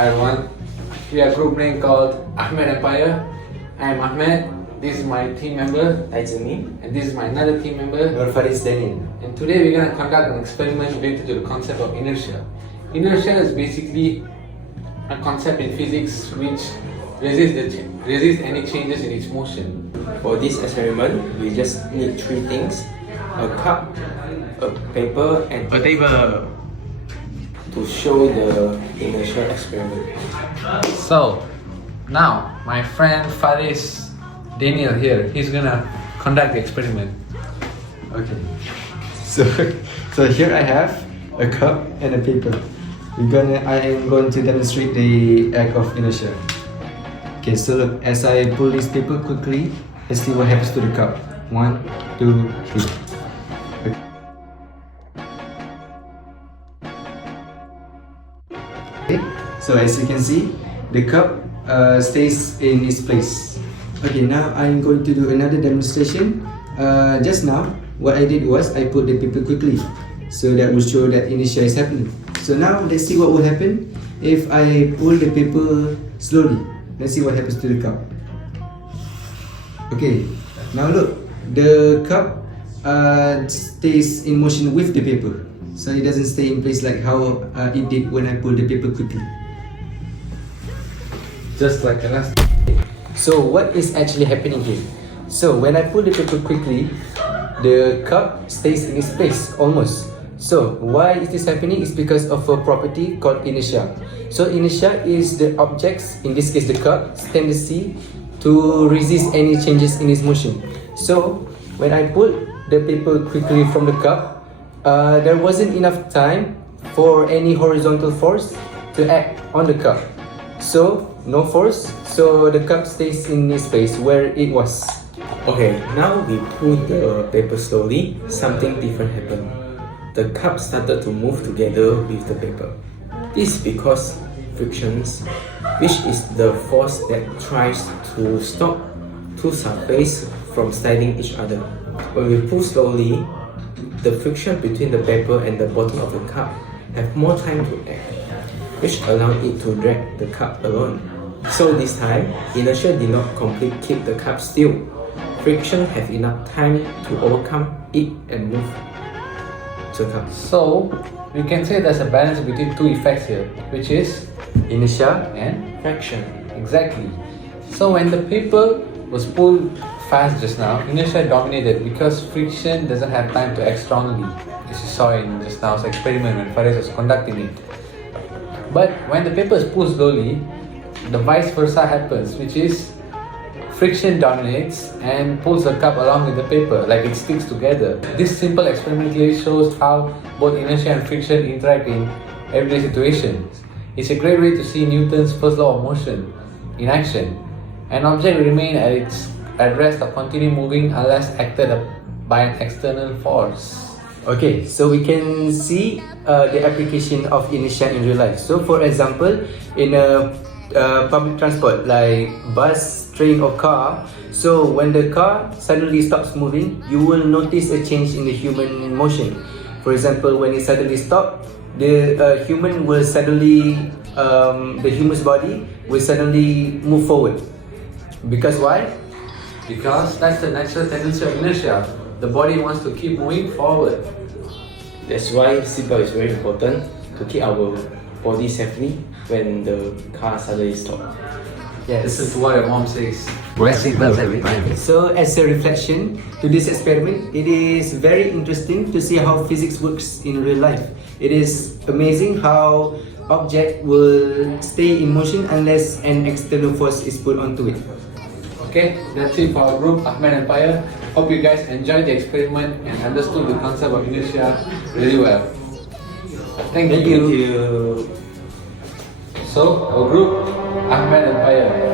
Hi everyone, we are a group name called Ahmed and Faris. I am Ahmed, this is my team member, and this is my another team member, Faris. And today we're going to conduct an experiment related to the concept of inertia. Inertia is basically a concept in physics which resists any changes in its motion. For this experiment, we just need three things: a cup, a paper, and A table. to show the inertia experiment. So, now my friend Faris Daniel here, he's gonna conduct the experiment. Okay. So here I have a cup and a paper. I am going to demonstrate the act of inertia. Okay, so look, as I pull this paper quickly, let's see what happens to the cup. 1, 2, 3. Okay, so as you can see, the cup stays in its place. Okay, now I'm going to do another demonstration. Just now, what I did was I put the paper quickly, so that will show that inertia is happening. So now let's see what will happen if I pull the paper slowly. Let's see what happens to the cup. Okay, now look, the cup stays in motion with the paper, so it doesn't stay in place like how it did when I pulled the paper quickly. Just like the last. So what is actually happening here? So when I pull the paper quickly, the cup stays in its place almost. So why is this happening? It's because of a property called inertia. So inertia is the object's, in this case the cup's tendency to resist any changes in its motion. So when I pulled the paper quickly from the cup, there wasn't enough time for any horizontal force to act on the cup. So no force, so the cup stays in its place where it was. Okay, now we pull the paper slowly, something different happened. The cup started to move together with the paper. This is because frictions, which is the force that tries to stop two surfaces from sliding each other. When we pull slowly, the friction between the paper and the bottom of the cup have more time to act, which allow it to drag the cup along. So this time, inertia did not completely keep the cup still. Friction have enough time to overcome it and move the cup. So, we can say there's a balance between two effects here, which is Inertia and Fraction. exactly. So when the paper was pulled fast just now, inertia dominated because friction doesn't have time to act strongly, as you saw in just now's experiment when Faris was conducting it. But when the paper is pulled slowly, the vice versa happens, which is friction dominates and pulls the cup along with the paper, like it sticks together. This simple experiment clearly shows how both inertia and friction interact in everyday situations. It's a great way to see Newton's first law of motion in action. An object will remain at rest or continue moving unless acted by an external force. Okay, so we can see the application of inertia in real life. So for example, in a public transport like bus, train or car, so when the car suddenly stops moving, you will notice a change in the human motion. For example, when it suddenly stops, the human will suddenly, the human's body will suddenly move forward. Because why? Because that's the natural tendency of inertia. The body wants to keep moving forward. That's why seatbelt is very important to keep our body safely when the car suddenly stops. Yes. Listen to what your mom says. So as a reflection to this experiment, it is very interesting to see how physics works in real life. It is amazing how object will stay in motion unless an external force is put onto it. Okay, that's it for our group, Ahmed and Faris. Hope you guys enjoyed the experiment and understood the concept of inertia really well. Thank you. So, our group, Ahmed and Faris.